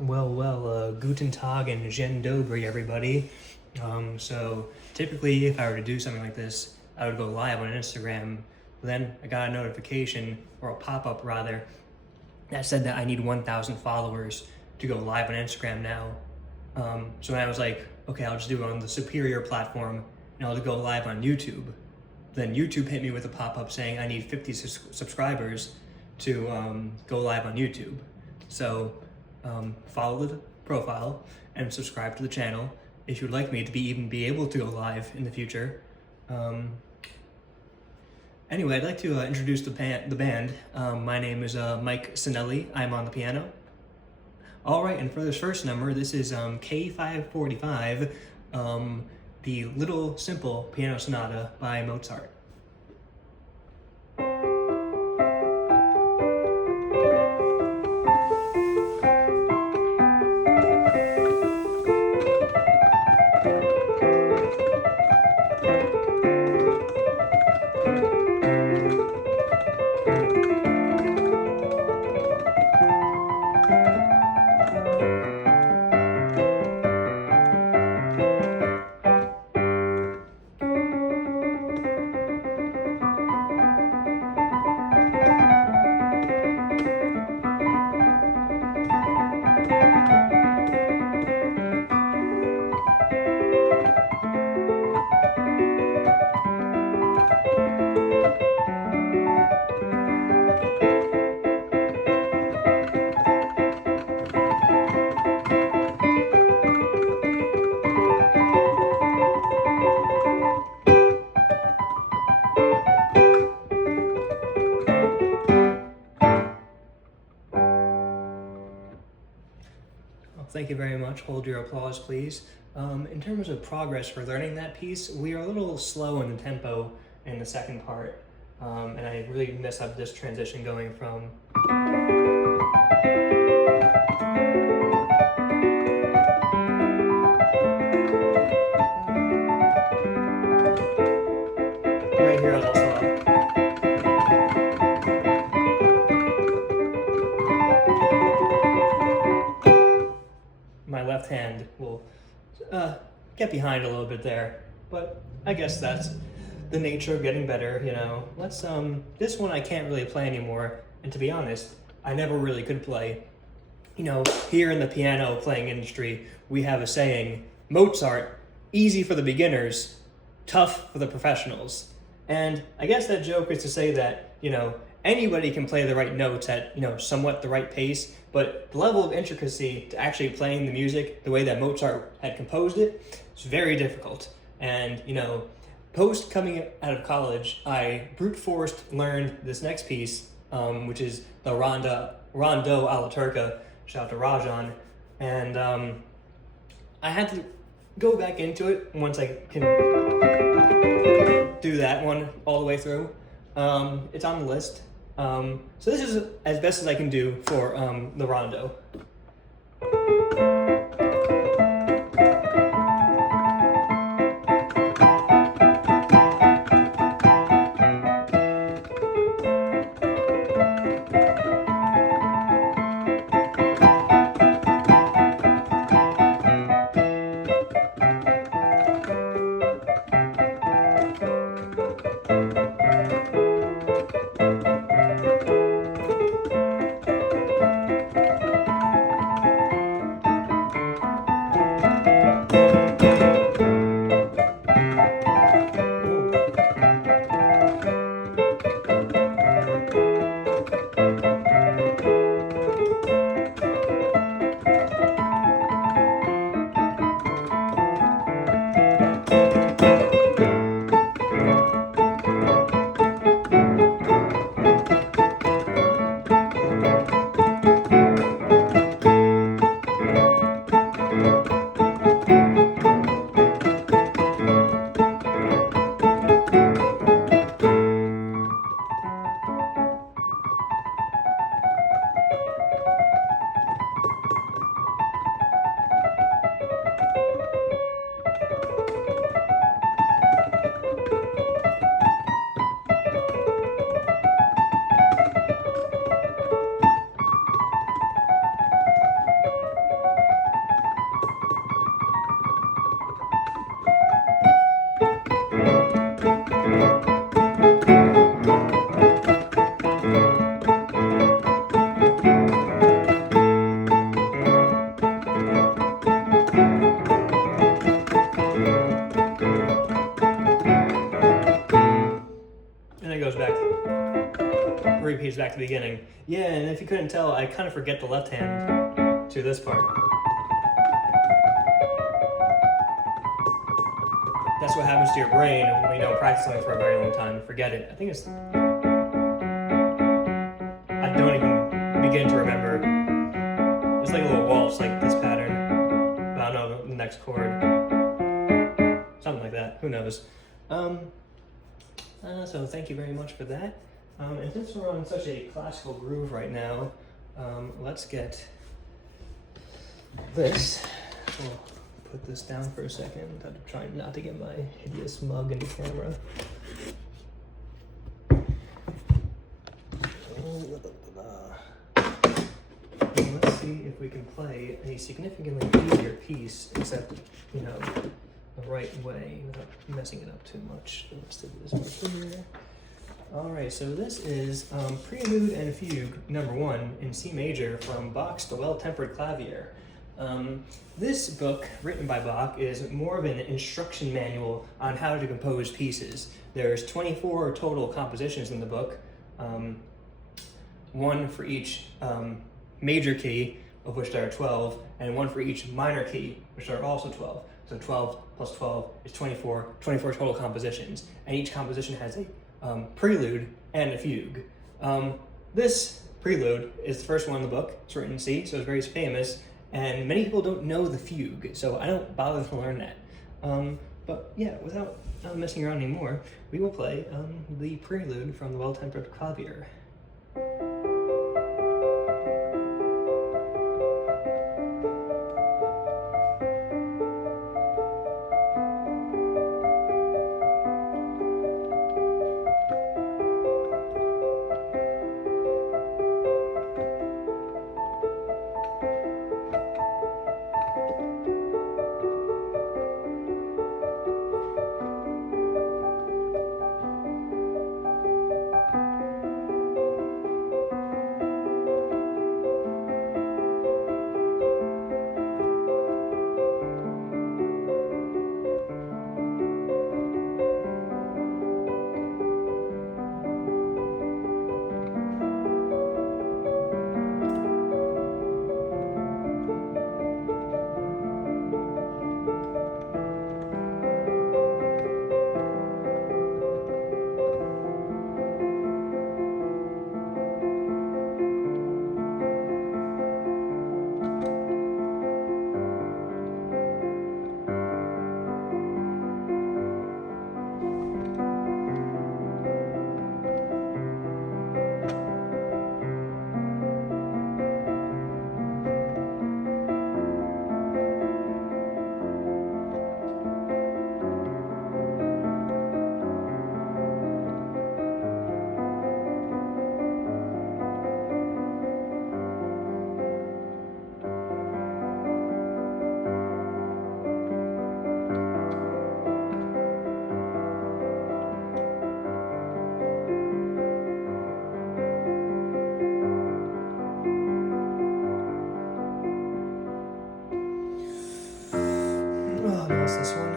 Guten Tag and Dzień dobry, everybody. So typically, if I were to do something like this, I would go live on Instagram. Then I got a notification, or a pop-up rather, that said that I need 1,000 followers to go live on Instagram now. So I was like, okay, I'll just do it on the superior platform, and I'll go live on YouTube. Then YouTube hit me with a pop-up saying I need 50 subscribers to go live on YouTube. So follow the profile and subscribe to the channel if you'd like me to be able to go live in the future. Anyway, I'd like to introduce the band. My name is Mike Sinelli. I'm on the piano. All right, and for this first number, this is K545, the Little Simple Piano Sonata by Mozart. Thank you very much. Hold your applause, please. In terms of progress for learning that piece, we are a little slow in the tempo in the second part, and I really mess up this transition going from right here. I was also my left hand will get behind a little bit there, but I guess that's the nature of getting better, you know. Let's this one I can't really play anymore, and to be honest, I never really could play. You know, here in the piano playing industry, we have a saying, Mozart, easy for the beginners, tough for the professionals. And I guess that joke is to say that, you know, anybody can play the right notes at, you know, somewhat the right pace, but the level of intricacy to actually playing the music the way that Mozart had composed it is very difficult. And, you know, post coming out of college, I brute forced learned this next piece, which is the Rondo alla Turca, shout out to Rajan. And I had to go back into it once I can do that one all the way through. It's on the list. So this is as best as I can do for the Rondo. back to the beginning. Yeah, and if you couldn't tell, I kind of forget the left hand to this part. That's what happens to your brain when you don't practice something for a very long time and forget it. I think it's... I don't even begin to remember. It's like a little waltz, like this pattern. But I don't know the next chord. Something like that. Who knows? So thank you very much for that. And since we're on such a classical groove right now, let's get this. We'll put this down for a second. I'm trying not to get my hideous mug in the camera. Let's see if we can play a significantly easier piece, except, you know, the right way without messing it up too much. Let's do this right here. Alright, so this is Prelude and Fugue number 1 in C major from Bach's The Well-Tempered Clavier. This book, written by Bach, is more of an instruction manual on how to compose pieces. There's 24 total compositions in the book, one for each major key, of which there are 12, and one for each minor key, which are also 12. So 12 plus 12 is 24 total compositions, and each composition has a prelude and a fugue. This prelude is the first one in the book. It's written in C, so it's very famous, and many people don't know the fugue, so I don't bother to learn that. But yeah, without messing around anymore, we will play the prelude from the Well-Tempered Clavier. This one.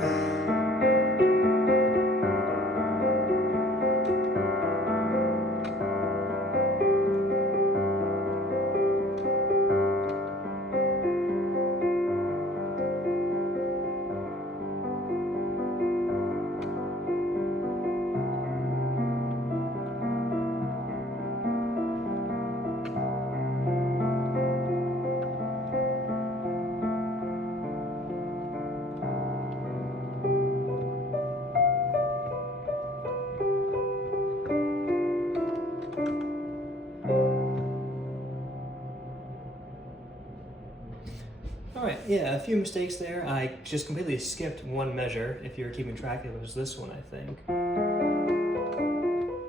Alright, yeah, a few mistakes there. I just completely skipped one measure. If you were keeping track, it was this one, I think.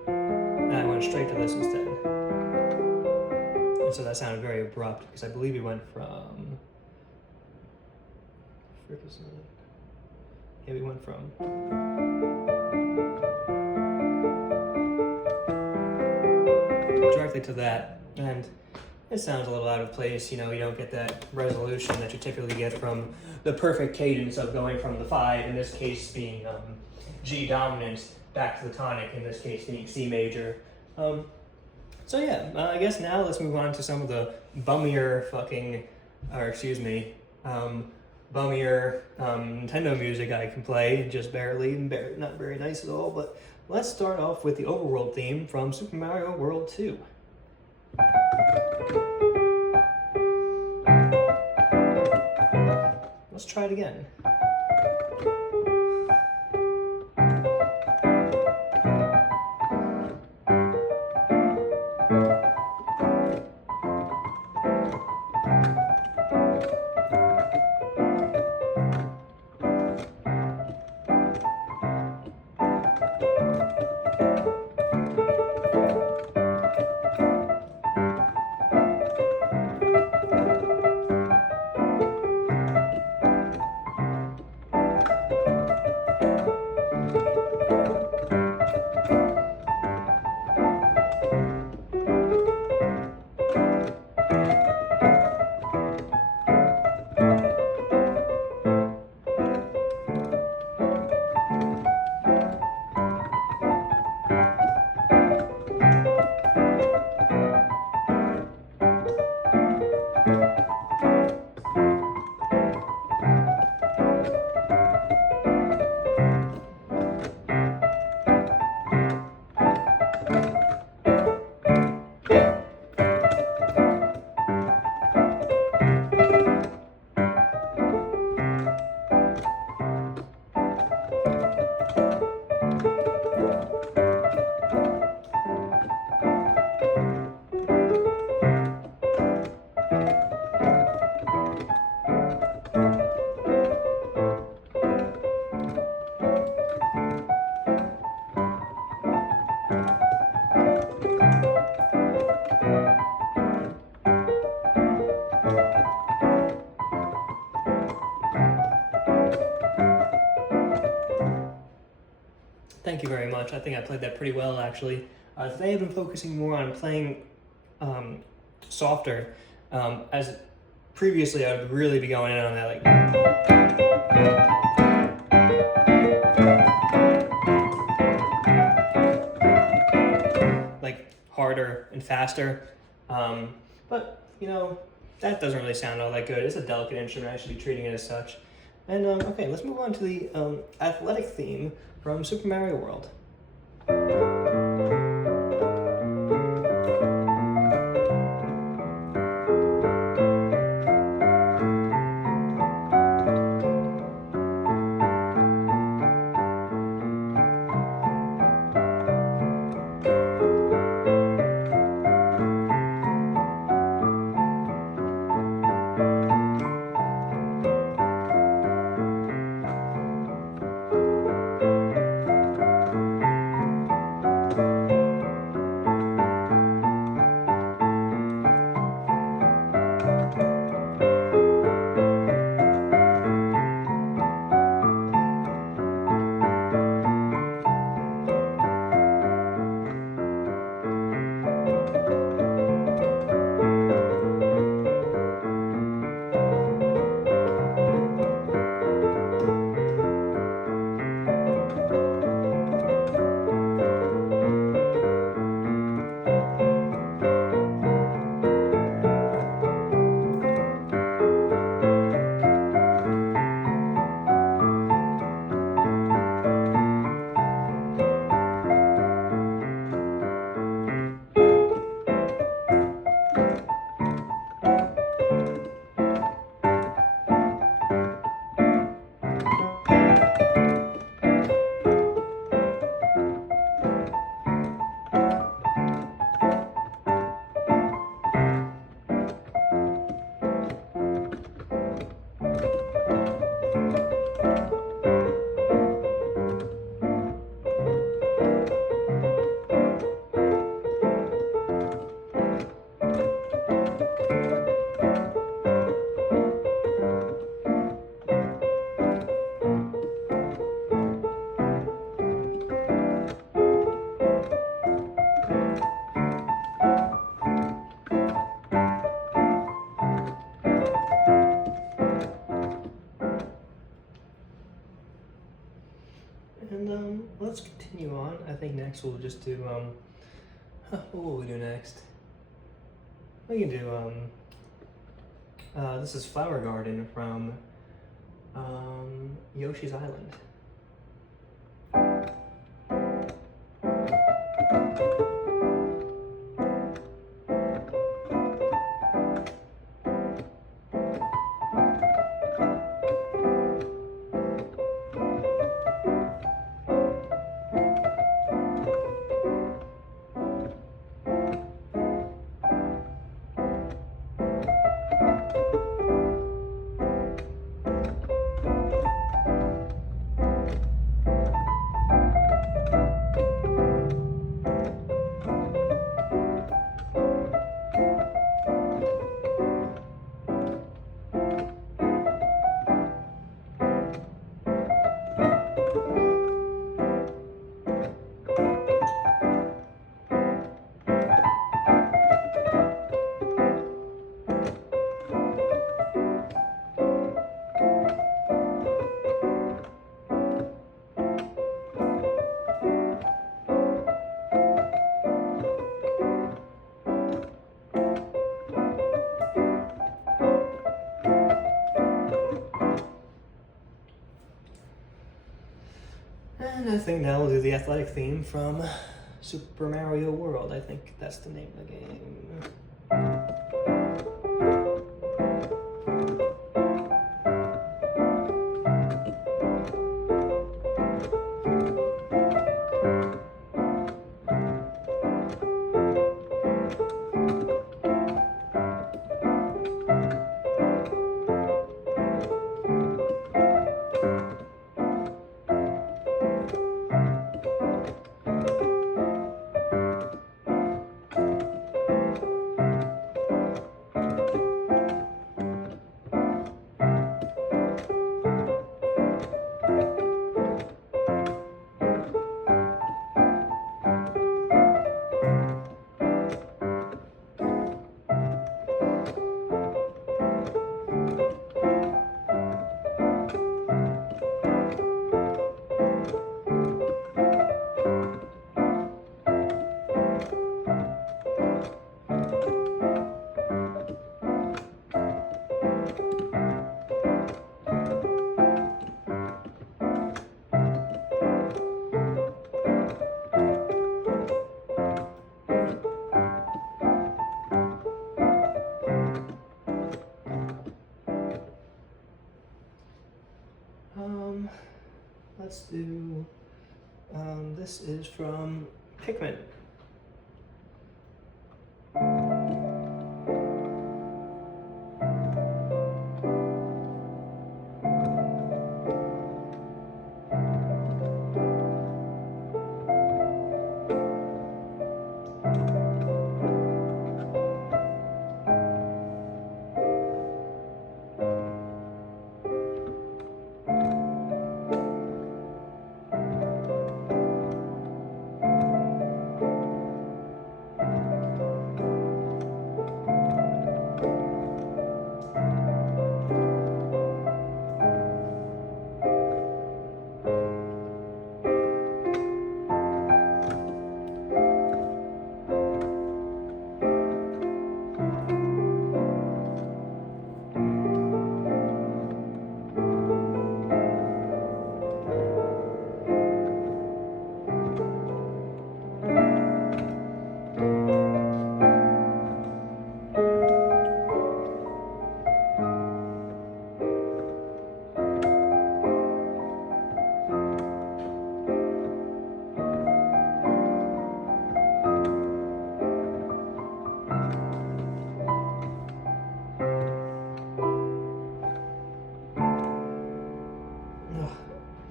And I went straight to this instead. And so that sounded very abrupt, because I believe we went from... Yeah, we went from... directly to that, and it sounds a little out of place. You know, you don't get that resolution that you typically get from the perfect cadence of going from the 5, in this case being G dominant, back to the tonic, in this case being C major. So yeah, I guess now let's move on to some of the bummier fucking, or excuse me, bummier Nintendo music I can play, just barely, not very nice at all, but let's start off with the overworld theme from Super Mario World 2. Let's try it again. Thank you very much. I think I played that pretty well, actually. Today I've been focusing more on playing softer, as previously I would really be going in on that, like harder and faster. But, you know, that doesn't really sound all that good. It's a delicate instrument. I should be treating it as such. And, okay, let's move on to the athletic theme from Super Mario World. And let's continue on. I think next we'll just do What will we do next? We can do, this is Flower Garden from, Yoshi's Island. And I think now we'll do the athletic theme from Super Mario World. I think that's the name of the game. Let's do, this is from Pikmin.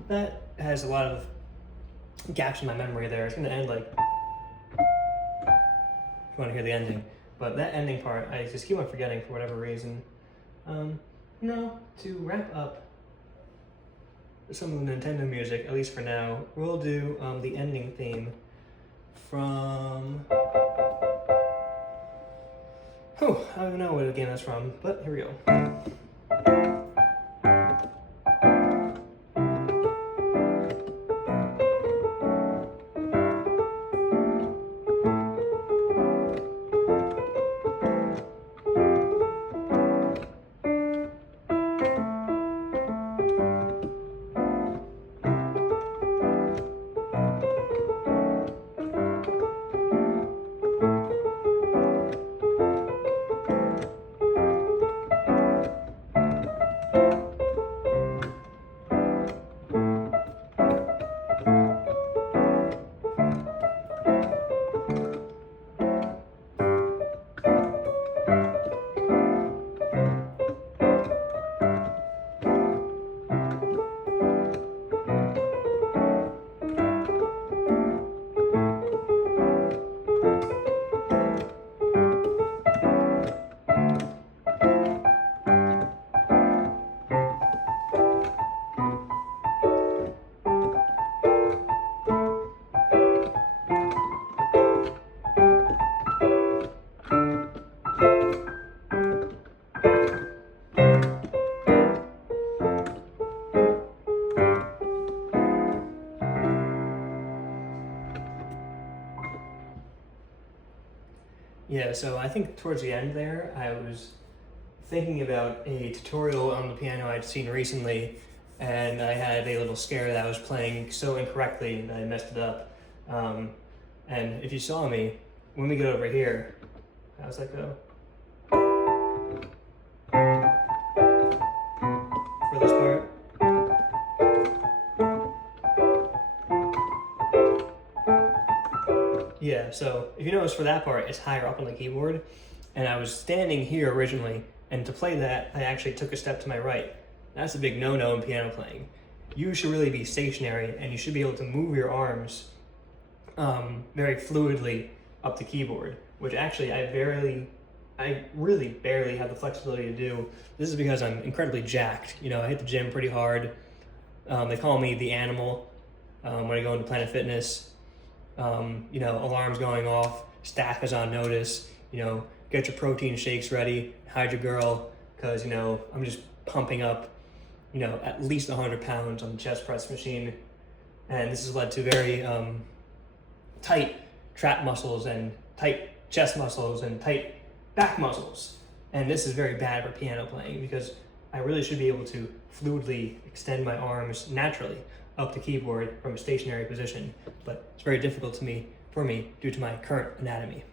That has a lot of gaps in my memory there. It's gonna end like, if you wanna hear the ending. But that ending part, I just keep on forgetting for whatever reason. No, to wrap up some of the Nintendo music, at least for now, we'll do the ending theme from... Oh, I don't even know what game that's from, but here we go. Yeah, so I think towards the end there, I was thinking about a tutorial on the piano I'd seen recently, and I had a little scare that I was playing so incorrectly that I messed it up. And if you saw me, when we get over here, how's that go? For this part? Yeah, so if you notice for that part, it's higher up on the keyboard, and I was standing here originally, and to play that, I actually took a step to my right. That's a big no-no in piano playing. You should really be stationary, and you should be able to move your arms very fluidly up the keyboard, which actually I really barely have the flexibility to do. This is because I'm incredibly jacked. You know, I hit the gym pretty hard. They call me the animal when I go into Planet Fitness. You know, alarms going off, staff is on notice, you know, get your protein shakes ready, hide your girl, because, you know, I'm just pumping up, you know, at least 100 pounds on the chest press machine. And this has led to very tight trap muscles and tight chest muscles and tight back muscles. And this is very bad for piano playing because I really should be able to fluidly extend my arms naturally up the keyboard from a stationary position, but it's very difficult for me due to my current anatomy.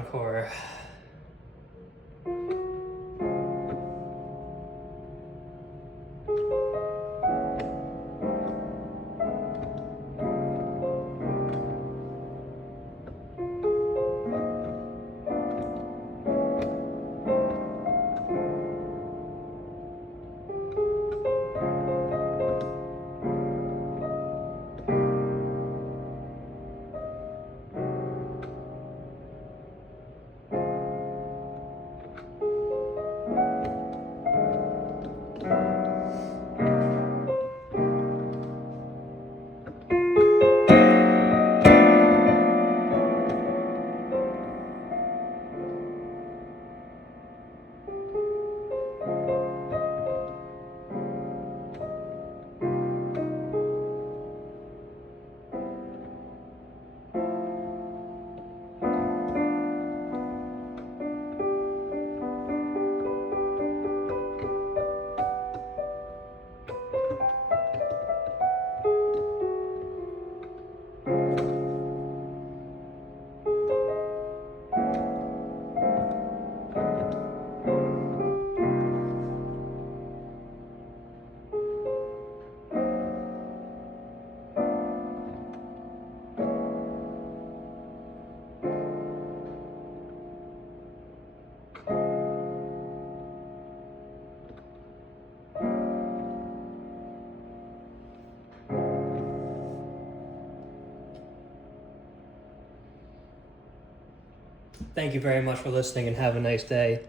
encore. Thank you very much for listening and have a nice day.